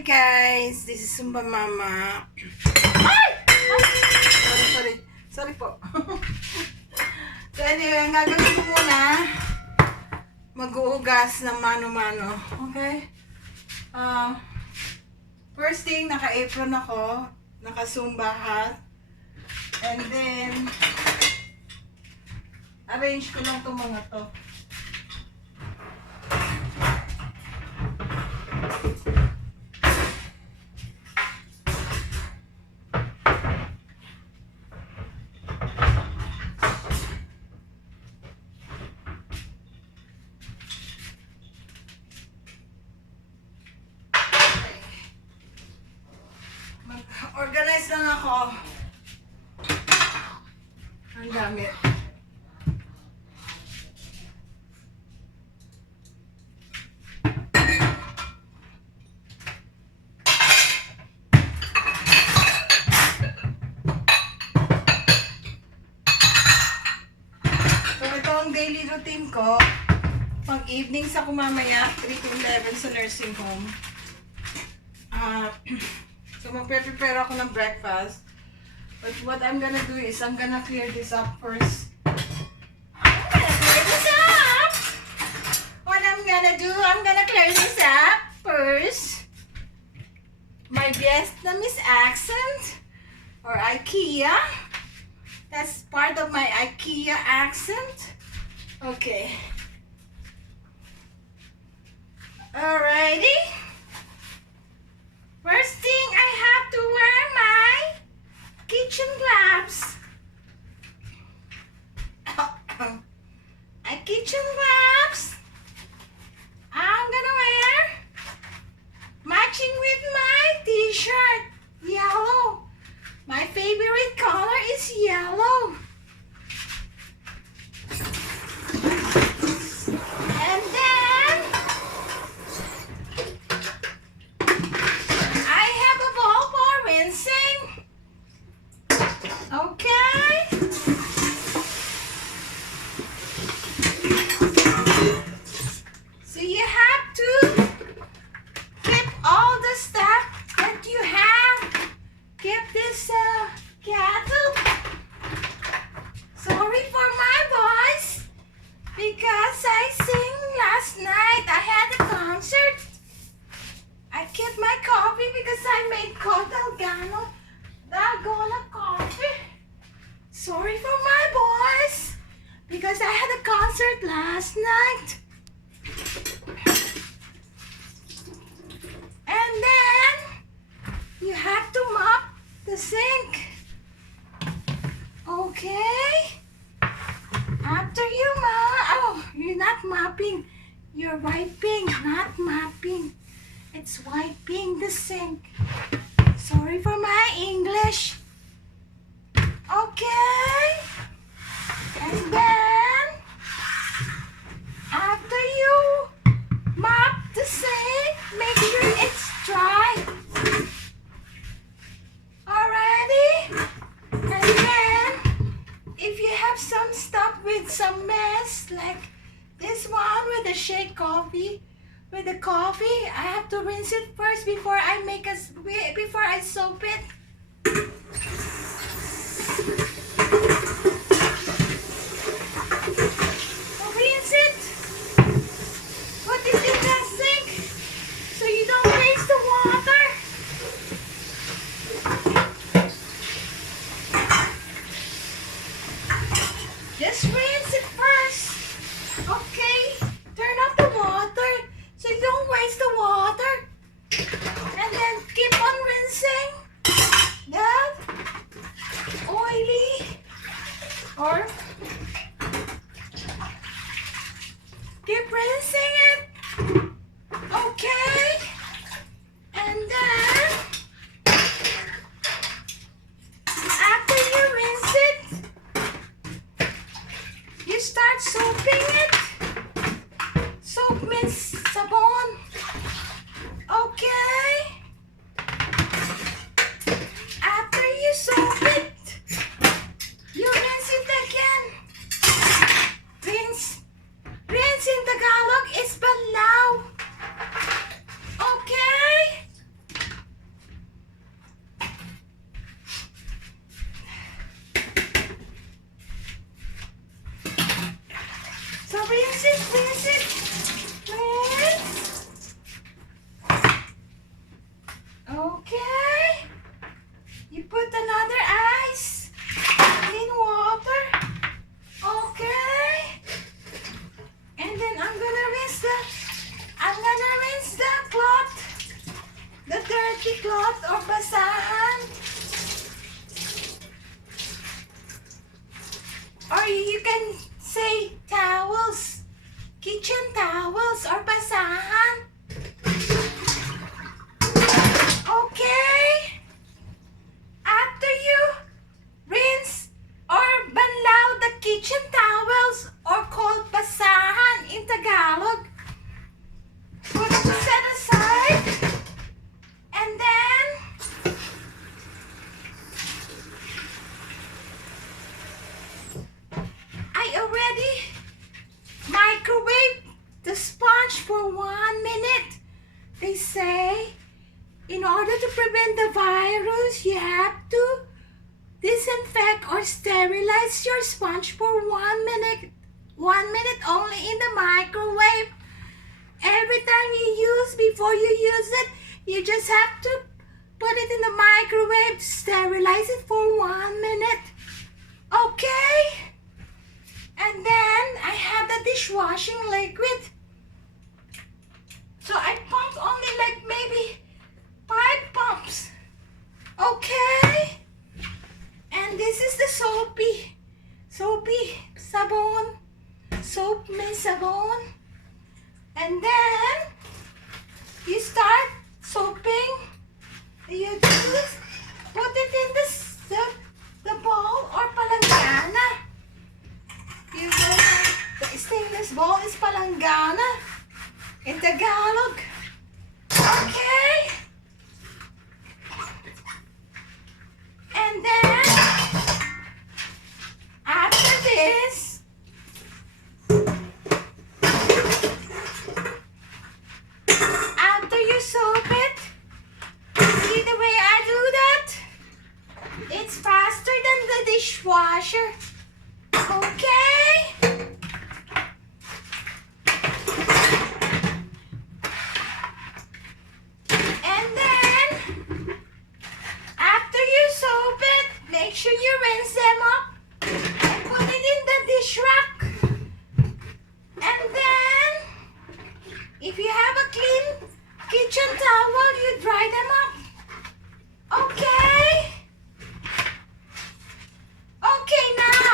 Hi guys, this is Sumba Mama. Ay! Sorry po. So anyway, ang gagawin ko muna, maghuhugas ng mano-mano. Okay? First thing, naka-apron ako, naka-Zumba hat. And then, arrange ko lang itong mga to. Organize lang ako. Ang dami. So ito ang daily routine ko. Pang evenings ako mamaya, 3 to 11 sa nursing home. So, magpe-prepare ako ng breakfast. But what I'm gonna do is, I'm gonna clear this up first. What I'm gonna do, I'm gonna clear this up first. My Vietnamese accent, or IKEA. That's part of my IKEA accent. Okay. Alrighty. First thing, I have to wear my kitchen gloves. My kitchen gloves. I'm gonna wear matching with my t-shirt, yellow. My favorite color is yellow. And then I have a bowl for rinsing. Okay. So you have to keep all the stuff that you have. Keep this kettle. Sorry for my voice because I sing last night. I had a concert. I kept my coffee because I made dalgona coffee. Sorry for my voice because I had a concert last night. And then you have to mop the sink. Okay? After you you're not mopping. You're wiping, not mopping. It's wiping the sink. Sorry for my English. Okay? And then, after you mop the sink, make sure it's dry. Alrighty? And then, if you have some stuff with some mess, like this one with the shake coffee, with the coffee, I have to rinse it first before I soap it. So rinse it. Put it in the sink so you don't waste the water. Just rinse it first. Okay? Turn off the water so you don't waste the water. And then keep on rinsing. That. Okay. You put another ice in water. Okay. And then I'm gonna rinse the cloth, the dirty cloth or basahan. Or you can say towels, kitchen towels or basahan. Okay. After you rinse or banlaw the kitchen towels or called basahan in Tagalog, put it set aside. And then I already microwave the sponge for 1 minute. They say in order to prevent the virus, you have to disinfect or sterilize your sponge for 1 minute. 1 minute only in the microwave. Every time you use, before you use it, you just have to put it in the microwave, sterilize it for 1 minute. Okay? And then I have the dishwashing liquid. So I pumped only like maybe 5 pumps. Okay? And this is the soapy sabon. Soap may sabon. And then you start soaping. You just put it in the bowl or palanggana. You go, the stainless bowl is palanggana in Tagalog. Okay? And then after this, after you soap it, see the way I do that? It's faster than the dishwasher. Okay? And then after you soap it, make sure you rinse them up and put it in the dish rack. And then if you have a clean kitchen towel, you dry them up. Okay? Okay, now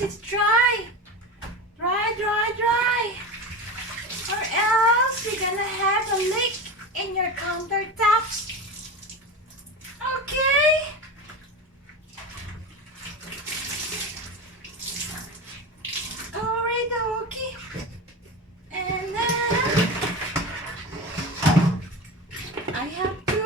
else it's dry. Dry, dry, dry. Or else you're gonna have a leak in your countertops. Okay? Okie-dokie. And then I have to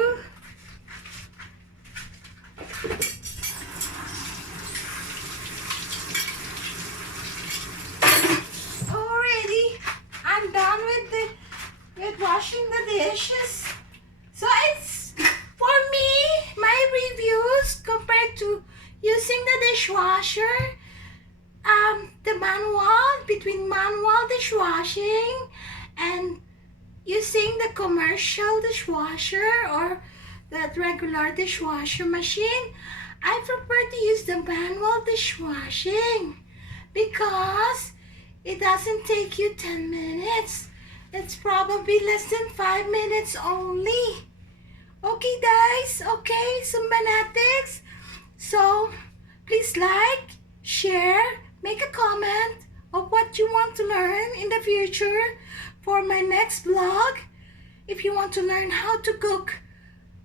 I'm done with washing the dishes. So it's for me, my reviews compared to using the dishwasher, the manual, between manual dishwashing and using the commercial dishwasher or that regular dishwasher machine, I prefer to use the manual dishwashing because it doesn't take you 10 minutes. It's probably less than 5 minutes only. Okay guys, okay, Zumbanatics. So please like, share, make a comment of what you want to learn in the future for my next vlog. If you want to learn how to cook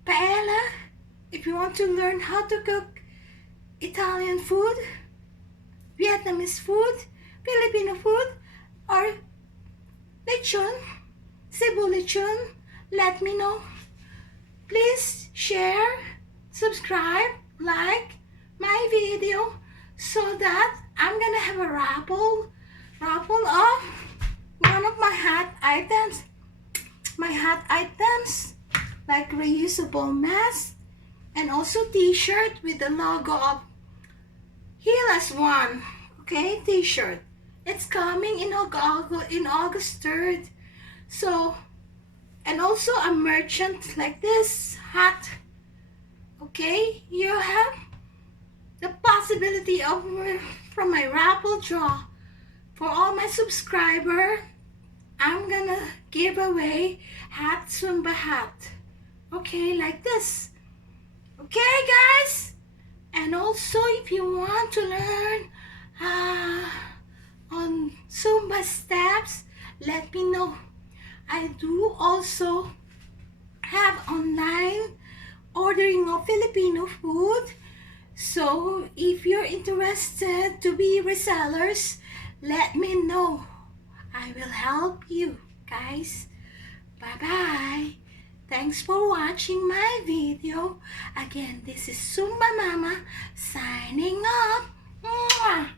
paella, if you want to learn how to cook Italian food, Vietnamese food, Filipino food, or lechon, Cebu lechon, let me know. Please share, subscribe, like my video so that I'm gonna have a raffle of one of my hot items. My hot items like reusable mask and also t-shirt with the logo of Heal as One. Okay, t-shirt. It's coming in August 3rd. So, and also a merchant like this hat. Okay, you have the possibility of from my raffle draw for all my subscribers. I'm gonna give away hat, Zumba hat. Okay, like this. Okay, guys. And also, if you want to learn on Zumba steps, let me know. I do also have online ordering of Filipino food. So if you're interested to be resellers, let me know. I will help you guys. Bye-bye. Thanks for watching my video. Again, this is Zumba Mama signing off. Mwah.